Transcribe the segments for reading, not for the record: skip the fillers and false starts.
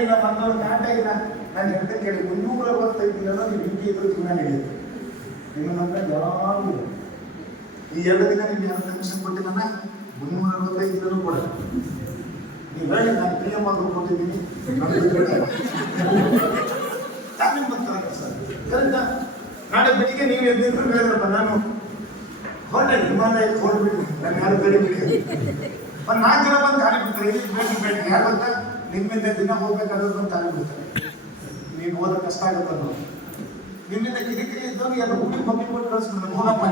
ಇಲ್ಲ, ಬಂದವ್ರ ಕಾಟ ಇಲ್ಲ. ನಾನು ಹೇಳ್ತಾ ಕೇಳಿ 365 ದಿನ ನೀವು ಹಿಂಗೆ ಇದ್ರು ಜೀವನ ನಡೆಯುತ್ತೆ. ನಿಮ್ಮ ನಂತರ ಯಾರು ಈ 2 ದಿನ ನಿಮ್ಗೆ ಯಾರು ಕಮಿಷನ್ ಕೊಟ್ಟಿಲ್ಲ, 365 ದಿನ ಕೂಡ ನೀವು ಹೇಳಿ ನಾನು ಪ್ರಿಯಮ್ಮ ಕೊಟ್ಟಿದ್ದೀನಿ ಸರ್. ಕರೆಕ್ಟಾ? ನಾಳೆ ಬೆಳಿಗ್ಗೆ ನೀವು ಎದ್ದಿದ್ರು ಹೇಳಿದ್ರಪ್ಪ, ನಾನು ಹೊರಟೆ ಹಿಮಾಲಯಕ್ಕೆ ಹೊರಡ್ಬಿಟ್ಟು ನಾನು ಯಾರು ಬೇರೆ ಬಿಡಿ ಒಂದು 4 ಜನ ಬಂದು ಖಾಲಿ ಬಿಡ್ತಾರೆ. ಇಲ್ಲಿ ಬೇಡ ಯಾರು ಅಂತ ನಿಮ್ಮಿಂದ ದಿನ ಹೋಗ್ಬೇಕಾದ್ರೆ ಬಂದು ಖಾಲಿ ಬಿಡ್ತಾರೆ. ನೀವು ಹೋದ ಕಷ್ಟ ಆಗುತ್ತೆ ಅನ್ನೋ ನಿಮ್ಮಿಂದ ಕಿರಿಕಿರಿ ಇದ್ದವ್ರು ಯಾರು ಹುಡುಗಿ ಮಕ್ಕಳು ಕೊಟ್ಟು ಕಳಿಸ್ಬಿಡ್ತಾರೆ. ಹೋಗಪ್ಪ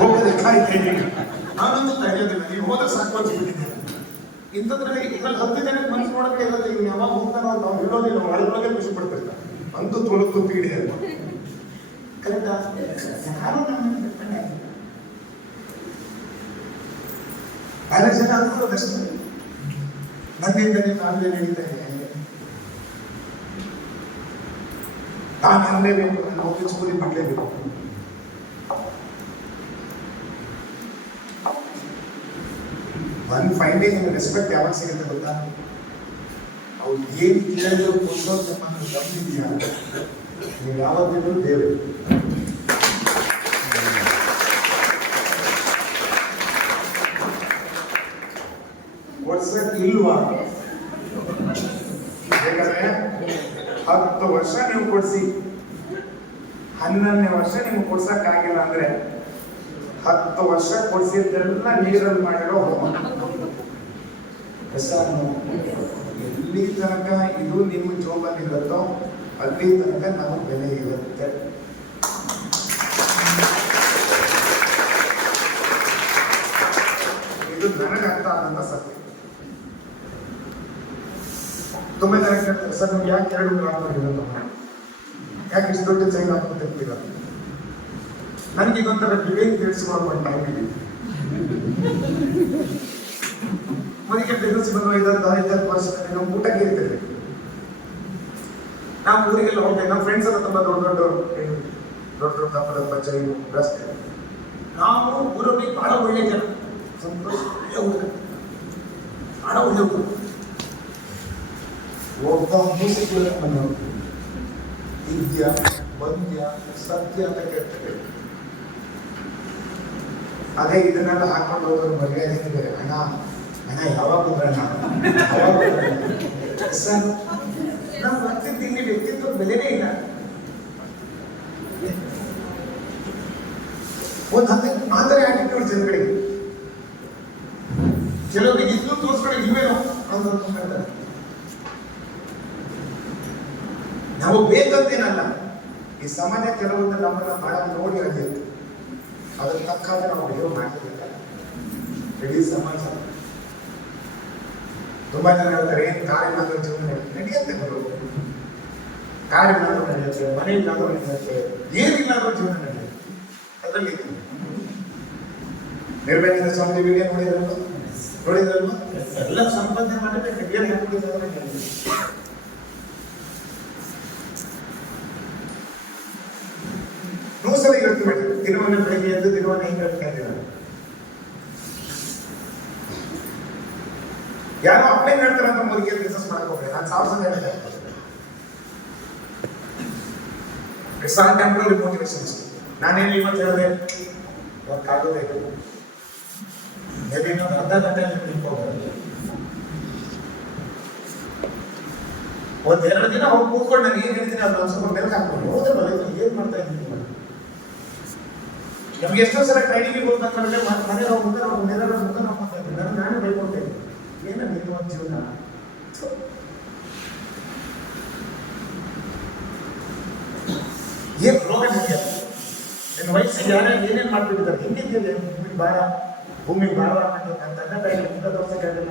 ಹೋಗೋದೇ ಕಾಯ್ತಾ ಇದ್ದೀನಿ, ನಾನೊಂದು ತಡೆಯೋದಿಲ್ಲ, ನೀವು ಹೋದ ಸಾಕು ಬಿಟ್ಟಿದ್ದೇನೆ. ಇಂಥದ್ರಲ್ಲಿ ಇದ್ರಲ್ಲಿ 10 ಜನಕ್ಕೆ ಮನಸ್ಸು ನೋಡೋಕೆ ಇರೋದು. ಇವ್ನು ಯಾವಾಗ ಹೋಗ್ತಾನೋ ಅಂತ ಅವ್ರು ಹೇಳೋದಿಲ್ಲ, ಒಳಗೊಳಗೆ ಖುಷಿ ಪಡ್ತಿರ್ತಾರೆ. ಅಂತೂ ತೊಳಕು ಪೀಡಿ ಅಲ್ವಾ? ಕರೆಕ್ಟಾ? ಯಾರು ನಮ್ಮ ಜನ ಅಂದ್ರೂ ಬೆಸ್ಟ್. ನನ್ನಿಂದಲೇ ಫ್ಯಾಮಿಲಿ ನಡೀತಾ ಇದೆ. ನಾನು ಅನ್ನಲೇಬೇಕು, ನನ್ನ ಆಫೀಸ್ ಕೂಲಿ ಮಾಡಲೇಬೇಕು. ಒನ್ ಫೈಂಡಿಂಗ್ ರೆಸ್ಪೆಕ್ಟ್ ಯಾವಾಗ ಸಿಗುತ್ತೆ ಗೊತ್ತಾ? ಅವ್ರು ಏನು ಕೇಳಿದ್ರು ಪುರುಷೋತ್ತಮ ಬಂದಿದ್ಯಾ, ನೀವು ಯಾವತ್ತಿದ್ರು ದೇವರು. ಕೊಡ್ಸಕ್ ಇಲ್ವಾ? ಬೇಕಾದ್ರೆ 10 ವರ್ಷ ನೀವು ಕೊಡ್ಸಿ, 11ನೇ ವರ್ಷ ನಿಮ್ಗೆ ಕೊಡ್ಸಕ್ಕಾಗಿಲ್ಲ ಅಂದ್ರೆ 10 ವರ್ಷ ಕೊಡ್ಸಿದ್ದೆಲ್ಲ ನೀರಲ್ಲಿ ಮಾಡಿರೋ ಹೋಮ. ಎಲ್ಲಿ ತನಕ ಇದು ನಿಮ್ಮ ಜೋಬಲ್ಲಿ ಇರುತ್ತೋ ಅಲ್ಲಿ ತನಕ ನಮಗೆ ಬೆಲೆ ಇರುತ್ತೆ. ಇದು ನನಗೆ ಅರ್ಥ ಆದಂತ ಸತ್ಯ. ತುಂಬಾ ಜನ ಕೇಳ್ತಾರೆ, ಸರ್ ನೀವು ಯಾಕೆ 2 ಗ್ರಾಮ್ ಮಾಡಿರೋದು, ಯಾಕೆ ಇಷ್ಟು ದೊಡ್ಡ ಚೈನ್ ಹಾಕ್ತಿರ್ತೀರ? ನನಗೆ ಇದೊಂಥರ ಡಿಬೇಟ್ ತಿಳಿಸ್ಕೊಳ್ಳೋ ಟೈಮ್ ಇದೆ. ಮನೆಗೆ ಬಿಸ್ನೆಸ್ ಬಂದು 5-10 ವರ್ಷದಲ್ಲಿ ನಾವು ಊಟಕ್ಕೆ ಇರ್ತೇವೆ. ನಾವು ಊರಿಗೆಲ್ಲ ಹೋಗ್ತೇವೆ, ನಮ್ಮ ಫ್ರೆಂಡ್ಸ್ ಎಲ್ಲ ತುಂಬ ದೊಡ್ಡ ದಪ್ಪದ ಚೈನು ರಸ್ತೆ. ನಾವು ಊರಲ್ಲಿ ಬಹಳ ಒಳ್ಳೆ ಜನ, ಸಂತೋಷ, ಒಳ್ಳೆ ಹುಡುಗ, ಬಹಳ ಒಳ್ಳೆ ಹುಡುಗ. ಒಬ್ಬ ಮೂಸಿಕೊಳ್ಳ ಇದ್ಯಾ ಬಂದ್ಯ ಸತ್ಯ ಅಂತ ಕೇಳ್ತೇವೆ. ಅದೇ ಇದನ್ನೆಲ್ಲ ಹಾಕೊಂಡು ಹೋಗೋರು ಮರ್ಯಾದೆ ಬೇರೆ. ಅಣ್ಣ ಯಾವಾಗ ಬಂದ್ರಣ್ಣ ಸರ್, ನಾವು ಬರ್ತಿದ್ದು ಇಲ್ಲಿ ವ್ಯಕ್ತಿತ್ವ ಬೆಲೆನೇ ಇಲ್ಲ. ಒಂದು ಹಂತಕ್ಕೆ ಮಾತ್ರ ಆಟಿಟ್ಯೂಡ್ ಜನಗಳಿಗೆ, ಕೆಲವರಿಗೆ ಇದ್ದು ತೋರಿಸ್ಕೊಂಡು ಇಲ್ವೇನೋ ಅಂತ. ನಾವು ಬೇಕಂತೇನಲ್ಲ, ಈ ಸಮಾಜ ಕೆಲವೊಂದು ನಮ್ಮನ್ನ ಬಹಳ ನೋಡಿ ಆಗಿರುತ್ತೆ. ಅದ್ರ ತಕ್ಕಾಗ ನಾವು ಬಿಹೇವ್ ಮಾಡ್ತಿರ್ಬೇಕಲ್ಲ ಇಡೀ ಸಮಾಜ. ತುಂಬಾ ಜನ ಹೇಳ್ತಾರೆ, ಏನು ಕಾರ್ಯನಾದ್ರೂ ಜೀವನ ನಡೆಯುತ್ತೆ, ಬರು ಕಾರ್ಯನಾದ್ರೂ ನಡೆಯುತ್ತೆ, ಮನೆ ಇಲ್ಲಾದ್ರೂ ನಡೆಯುತ್ತೆ, ಏನಿಲ್ಲಾದ್ರೂ ಜೀವನ ನಡೆಯುತ್ತೆ. ಅದರಲ್ಲಿ ನಿರ್ಭಯದಿಂದ ಸ್ವಾಮಿ ವಿಡಿಯೋ ನೋಡಿದ್ರಲ್ವ ಎಲ್ಲ ಸಂಪಾದನೆ ಮಾಡಿದ್ರೆ ಸಲ ಹೇಳ್ತೀವಿ ಬೇಡ, ದಿನವನ್ನ ಬೆಳಗ್ಗೆ ಎದ್ದು ದಿನವನ್ನ ಹಿಂಗೆ ಹೇಳ್ತಾ ಇದ್ದೀರ. ಯಾರೋ ಅಪ್ಲೈ ಹೇಳ್ತಾರೆ ಅಂತ ಮೊದಲಿಗೆ ಬಿಸ್ನೆಸ್ ಮಾಡಕ್ ಹೋಗ್ರಿ. ನಾನು 1000 ಜನ ಹೇಳ್ತಾ ಇಟ್ಸ್ ಆಲ್ ಟೆಂಪರರಿ ಮೋಟಿವೇಶನ್. ನಾನೇನು ಇವತ್ತು ಹೇಳಿದೆ, ಇವತ್ತು ಆಗೋಬೇಕು, ಮೇಬಿ ಇನ್ನೊಂದು 10 ಗಂಟೆ ಹೋಗ್ತಾರೆ. ಒಂದೆರಡು ದಿನ ಹೋಗಿ ಕೂತ್ಕೊಂಡು ನಾನು ಏನು ಹೇಳ್ತೀನಿ ಅದು ಒಂದು ಸ್ವಲ್ಪ ಬೆಳಕು ಹಾಕ್ಕೊಂಡು ಹೋದ್ರೆ ಬರೀ ಏನು ಮಾಡ್ತಾ ಇದ್ದೀನಿ. ನಮ್ಗೆ ಎಷ್ಟೋ ಸಲ ಟ್ರೈನಿಂಗ್ ಹೋಗ್ಬೇಕಂದ್ರೆ ಮನೆ ನಾವು ಮುಂದೆ ನಾವು ಮಾಡ್ತಾ ಇದ್ದೀನಿ. ನಾನೇ ಬೈಕೊಳ್ತೇನೆ, ಏನ ನಿಮ್ಮ ಒಂದು ಜೀವನ, ಏನು ರೋಗ ನಿಮಗೆ, ನಿನ್ನ ವಯಸ್ಸಿಗೆ ಯಾರ್ಯಾರು ಏನೇನು ಮಾಡ್ಬಿಟ್ಟಿದ್ದಾರೆ, ಹೆಂಗಿದ್ದೀರಿ ಭೂಮಿಗೆ ಭಾರ ಅಂತ ಟೈಮ್ 20 ವರ್ಷ ಕೇಳಿಲ್ಲ.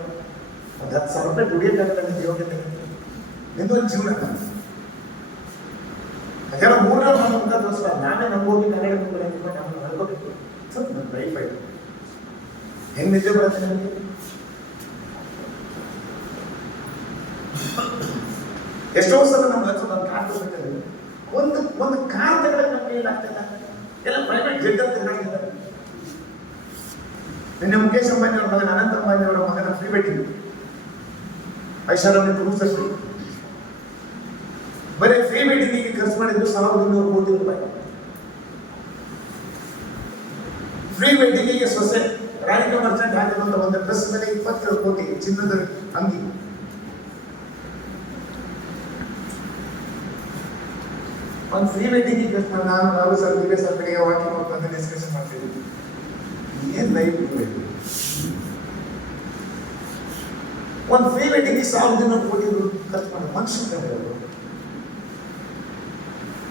ಒಂದು 10,000 ರೂಪಾಯಿ ದುಡಿಯೋಕ್ಕಾಗಲ್ಲ ನಿಮ್ಗೆ ಯೋಗ್ಯತೆ, ನಿಂದು ಒಂದು ಜೀವನ. ಅದೆಲ್ಲ 3-4 ವರ್ಷ ನಾನೇ ನಂಬೋಗಿ ಕನ್ನಡ ನಡ್ಕೋಬೇಕು. ನನ್ನ ಲೈಫ್ ಆಯ್ತು, ಹೆಂಗ್ ನಿದ್ದೆ ಬರುತ್ತೆ ನಿಮಗೆ? ಎಷ್ಟೋ ಸಲ ನಮ್ಗೆ ಅನ್ಸೋದು ನಾನು ಕಾರ್ ತಗೋಬೇಕಾದ್ರೆ ಒಂದು ಕಾರ್ ತಗೊಳ್ಳೋಕೆ ನಮ್ಗೆ ಏನಾಗ್ತಿಲ್ಲ, ಎಲ್ಲ ಪ್ರೈವೇಟ್ ಜೆಟ್ ಅಂತ ತಗೊಂಡಿದ್ದಾರೆ. ನಿನ್ನೆ ಮುಖೇಶ್ ಅಂಬಾನಿ ಅವರ ಮಗನ, ಅನಂತ್ ಅಂಬಾನಿ ಅವರ ಮಗನ ಫ್ರೀ ವೆಡ್ಡಿಂಗ್, ಐಷಾರಾಮಿ ರೂಲ್ಸ್ ಖರ್ಚು ಮಾಡಿದ್ದು 1200 ಕೋಟಿ ರೂಪಾಯಿ. ಫ್ರೀ ವೆಡ್ಡಿಂಗಿಗೆ ಸೊಸೆ ರಾಧಿಕಾ ಮರ್ಚೆಂಟ್ ಹಾಕಿದಂತ ಒಂದು ಡ್ರೆಸ್ ಮೇಲೆ 27 ಕೋಟಿ ಚಿನ್ನದ ಅಂಗಿ. ಒಂದು ಫ್ರೀ ವೆಡ್ಡಿಂಗಿಗೆ ನಾನು ರಾಹುಲ್ ಸರ್ ದಿವ್ಯ ಸರ್ ಕಡೆಗೆ ವಾಕಿಂಗ್ ಹೋಗ್ತಾ ಡಿಸ್ಕಷನ್ ಮಾಡ್ತಿದ್ವಿ. ಏನ್ ಲೈಫ್ ಒಂದು ಫ್ರೀ ವೆಡ್ಡಿಂಗ್ 1200 ಕೋಟಿ ಖರ್ಚು ಮಾಡಿ ಮನುಷ್ಯ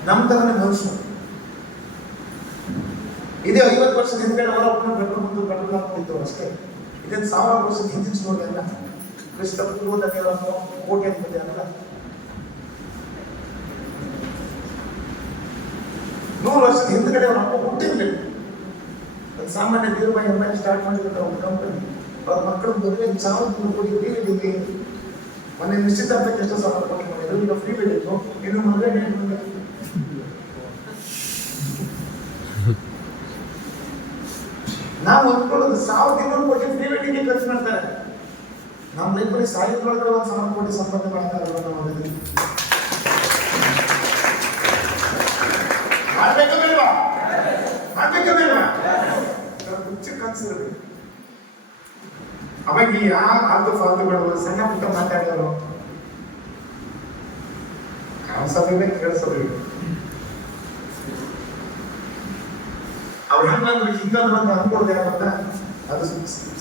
ನಮ್ಮ ತರನೇ ಮನುಷ್ಯ. ಇದೇ 50 ವರ್ಷದ ಹಿಂದ್ಗಡೆ ಅವರ ಪೆಟ್ರೋಲ್ ಬಂದು ಪೆಟ್ರೋಲ್ ಹಾಕೊಂಡಿದ್ದವು ಅಷ್ಟೇ. ಇದೇನು 1000 ವರ್ಷದ ಹಿಂದಿನ ಸ್ಟೋರಿ ಅಲ್ಲ. ಕ್ರಿಸ್ತಪೂರ್ವದಲ್ಲಿ ಕೋಟಿ ಅಂತಿದೆ ಅಲ್ಲ. 100 ವರ್ಷದ ಹಿಂದ್ಗಡೆ ಅವ್ರ ಅಪ್ಪ ಹುಟ್ಟಿರ್ಬೇಕು. ಸಾಮಾನ್ಯ ಧೀರುಭಾಯಿ ML ಸ್ಟಾರ್ಟ್ ಮಾಡಿದ್ರೆ ಒಂದು ಕಂಪನಿ ಅವ್ರ ಮಕ್ಕಳು ಮದುವೆ 1200 ಕೋಟಿ ಫ್ರೀ ವೆಡ್ಡಿಂಗ್. ಮೊನ್ನೆ ನಿಶ್ಚಿತಾರ್ಥಕ್ಕೆ ಎಷ್ಟು 1000 ಕೋಟಿ ಮಾಡಿದ್ರು. ಈಗ ಫ್ರೀ ವೆಡ್ಡಿಂಗು ಇನ್ನು ಮದುವೆ ನಾವು ಅಂದ್ಕೊಳ್ಳೋದು 1200 ಕೋಟಿ ಫ್ರೀ ವೆಡ್ಡಿಂಗ್ ಖರ್ಚು ಮಾಡ್ತಾರೆ. ನಮ್ಮ ಲೈಫಲ್ಲಿ ಸಾಹಿತ್ಯೊಳಗಡೆ 1,000 ಕೋಟಿ ಸಂಪಾದನೆ ಮಾಡ್ತಾರೆ. ಮಾಡ್ಬೇಕಲ್ವಾ ಹುಚ್ಚು ಕನ್ಸಿರ್ಬೇಕು. ಅವಾಗ ಈ ಆಲ್ತು ಫಾಲ್ತುಗಳು ಸಣ್ಣ ಪುಟ್ಟ ಮಾತಾಡೋರು ಸಭೆ ಕೇಳಿಸಬೇಕು. ಅವ್ರು ಹಂಗಂದ್ರೆ ಹಿಂಗಂದ್ರೆ ಅಂತ ಅನ್ಕೊಳ್ದೆ ಅಂತ ಅದು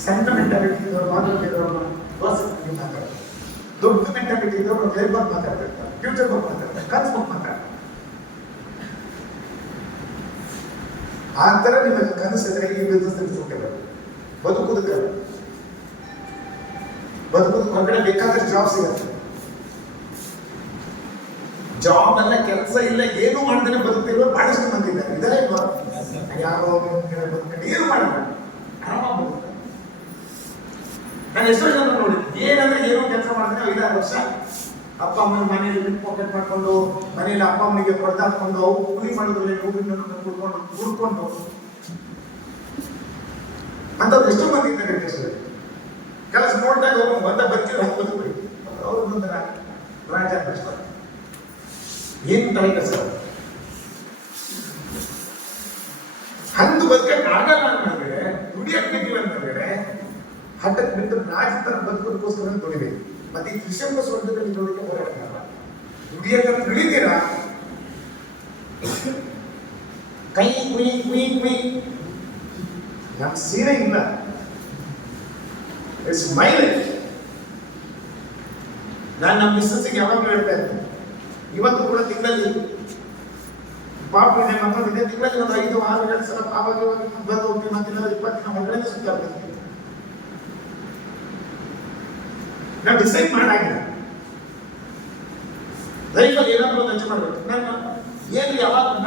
ಸಣ್ಣ ಮೆಂಟಾಲಿಟಿ ಇದ್ದವ್ರು ಮಾತಾಡ್ತಾರೆ. ದೊಡ್ಡ ಮೆಂಟಾಲಿಟಿ ಇದ್ದವ್ರು ಲೈಫ್ ಬಗ್ಗೆ ಮಾತಾಡ್ತಿರ್ತಾರೆ, ಫ್ಯೂಚರ್ ಬಗ್ಗೆ ಮಾತಾಡ್ತಾರೆ, ಕನ್ಸ್ ಬಗ್ಗೆ ಮಾತಾಡ್ತಾರೆ. ಆ ಥರ ನಿಮಗೆ ಕನಸಿದ್ರೆ ಈ ಬಿಸ್ನೆಸ್ ತಿಳಿಸ್ಬೇಕಲ್ಲ. ಬದುಕುದಕ್ಕೆ ಹೊರಗಡೆ ಬೇಕಾದ್ರೆ ಜಾಬ್ ಸಿಗುತ್ತೆ. ಜಾಬ್ ಅಲ್ಲ, ಕೆಲಸ ಇಲ್ಲ, ಏನು ಮಾಡ್ದೇನೆ ಬದುಕ್ತಿರೋ ಬಹಳಷ್ಟು ಮಂದಿ ಇದ್ದಾರೆ. ಇದರೇ ಯಾರೋ ಬದುಕೊಂಡು ಏನು ಮಾಡಲ್ಲ, ಆರಾಮಾಗಿ ಬದುಕ್ತಾರೆ. ನಾನು ಎಷ್ಟೋ ಜನ ನೋಡಿದ್ದೆ, ಏನಂದ್ರೆ ಏನೋ ಕೆಲಸ ಮಾಡಿದ್ರೆ 5-6 ವರ್ಷ ಅಪ್ಪ ಅಮ್ಮನ ಮನೆಯಲ್ಲಿ ಪಾಕೆಟ್ ಮಾಡ್ಕೊಂಡು, ಮನೆಯಲ್ಲಿ ಅಪ್ಪ ಅಮ್ಮನಿಗೆ ಹೊಡೆದಾಕೊಂಡು, ಅವು ಕೂಲಿ ಮಾಡೋದ್ರಲ್ಲಿ ಹುಡ್ಕೊಂಡು ಅಂತವ್ರು ಎಷ್ಟೋ ಮಂದಿ ಇದ್ದಾರೆ. ಕೆಲಸ ನೋಡಿದಾಗ ಒಂದ ಬರ್ತೀವಿ ಬದುಕಿ ಅವ್ರದ್ದೊಂದು ರಾಜ ಏನು ತಲೆ ಕೆಲಸ ಹಂದು ಬದುಕಕ್ಕೆ ಆಗಲ್ಲ ಅಂತಂದ್ರೆ, ದುಡಿಯಕ್ಕೆ ಬಿದ್ದೀವಿ ಅಂತಂದ್ರೆ ಹಠಕ್ಕೆ ಬಿಟ್ಟು ರಾಜತರ ಬದುಕೋದಕ್ಕೋಸ್ಕರ ದುಡಿಬೇಕು. ಮತ್ತೆ ಈ ತ್ರಿಶಂಕ ಸ್ವರ್ಗದಲ್ಲಿ ದುಡಿಯಕ್ಕೆ ಹೋರಾಟಲ್ಲ. ದುಡಿಯಕ್ಕೆ ತಿಳಿತೀರಾ, ಕೈ ಕುಯಿ ಕುಯಿ ಕುಯಿ ನಮ್ಮ ಸೀರೆ ಇಲ್ಲ. It's my life. ನಾನು ನಮ್ಮ ಮಿಸ್ಸಸ್ಸಿಗೆ ಯಾವಾಗಲೂ ಹೇಳ್ತಾ ಇದ್ದೆ, ಇವತ್ತು ಕೂಡ ತಿಂಗಳಲ್ಲಿ ಪಾಪ ಇದೆ, ಮಕ್ಕಳು ಇದೆ, ತಿಂಗಳಲ್ಲಿ ಒಂದು 5-6 ಸಲ ಆವಾಗ ಬಂದು ಹೋಗ್ತೀವಿ. ಮತ್ತೆ 20 ದಿನ ಹೊರಗಡೆ ಸುತ್ತಾಡ್ತೀವಿ. ನಾವು ಡಿಸೈಡ್ ಮಾಡಾಗಿಲ್ಲ ಲೈಫಲ್ಲಿ ಏನಾದರೂ ಒಂದು ಅಚೀವ್ ಮಾಡಬೇಕು. ನಾನು ಏನು ಯಾವಾಗ